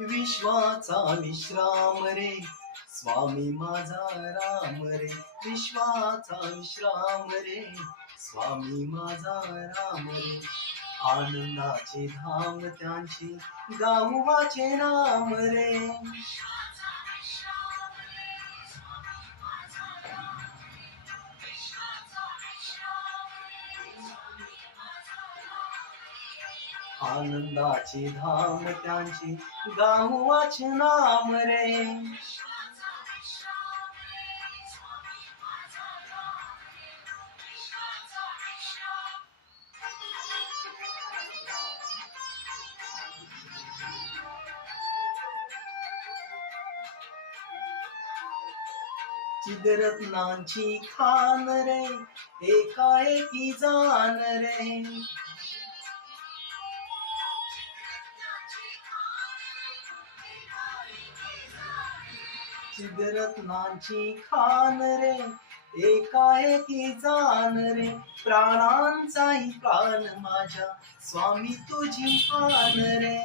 विश्वाचा विश्राम रे स्वामी माझा राम रे. विश्वाचा विश्राम रे स्वामी माझा राम रे. आनंदाचे धाम त्यांची गाऊ वाचे नाम रे. आनंदाचे धाम त्यांची गाऊ वाचे नाम रे. चिदरत्नांची खान रे एकाएकी जाण रे. चिदरत्नांची खान रे एकाएकी जाण रे. प्राणांचाही प्राण माझ्या स्वामी तुझी खान रे.